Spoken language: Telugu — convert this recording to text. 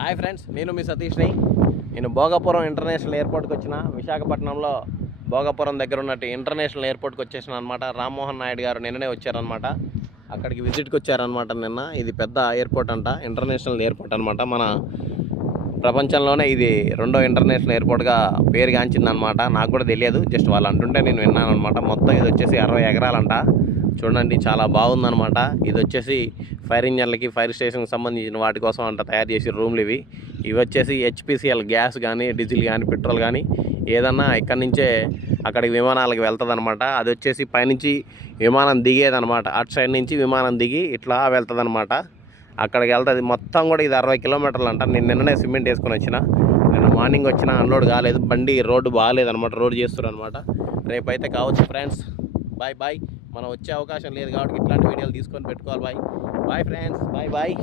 హాయ్ ఫ్రెండ్స్, నేను మీ సతీష్ని. నేను భోగాపురం ఇంటర్నేషనల్ ఎయిర్పోర్ట్కి వచ్చిన. విశాఖపట్నంలో భోగాపురం దగ్గర ఉన్నట్టు ఇంటర్నేషనల్ ఎయిర్పోర్ట్కి వచ్చేసిన అనమాట. రామ్మోహన్ నాయుడు గారు నిన్ననే వచ్చారనమాట. అక్కడికి విజిట్కి వచ్చారనమాట నిన్న. ఇది పెద్ద ఎయిర్పోర్ట్ అంట, ఇంటర్నేషనల్ ఎయిర్పోర్ట్ అనమాట. మన ప్రపంచంలోనే ఇది రెండో ఇంటర్నేషనల్ ఎయిర్పోర్ట్గా పేరుగాంచిందనమాట. నాకు కూడా తెలియదు, జస్ట్ వాళ్ళు అంటుంటే నేను విన్నాను అనమాట. మొత్తం ఇది వచ్చేసి 60 ఎకరాలంట. చూడండి, చాలా బాగుందనమాట. ఇది వచ్చేసి ఫైర్ ఇంజన్లకి, ఫైర్ స్టేషన్కి సంబంధించిన వాటి కోసం అంట తయారు చేసి రూమ్లు ఇవి వచ్చేసి హెచ్పిసిఎల్ గ్యాస్ కానీ, డీజిల్ కానీ, పెట్రోల్ కానీ ఏదన్నా ఇక్కడి నుంచే అక్కడికి విమానాలకు వెళ్తుంది అనమాట. అది వచ్చేసి పైనుంచి విమానం దిగేదనమాట. అటు సైడ్ నుంచి విమానం దిగి ఇట్లా వెళ్తుంది అనమాట. అక్కడికి వెళ్తుంది. మొత్తం కూడా ఇది 60 కిలోమీటర్లు అంట. నేను నిన్ననే సిమెంట్ వేసుకొని వచ్చిన. నిన్న మార్నింగ్ వచ్చిన, అన్లోడ్ కాలేదు బండి. రోడ్డు బాగాలేదనమాట, రోడ్డు చేస్తారు అనమాట. రేపైతే కావచ్చు ఫ్రెండ్స్. Bye bye. మనం వచ్చే అవకాశం లేదు కాబట్టి ఇట్లాంటి వీడియోలు తీసుకొని పెట్టుకోవాలి. Bye bye friends, bye bye.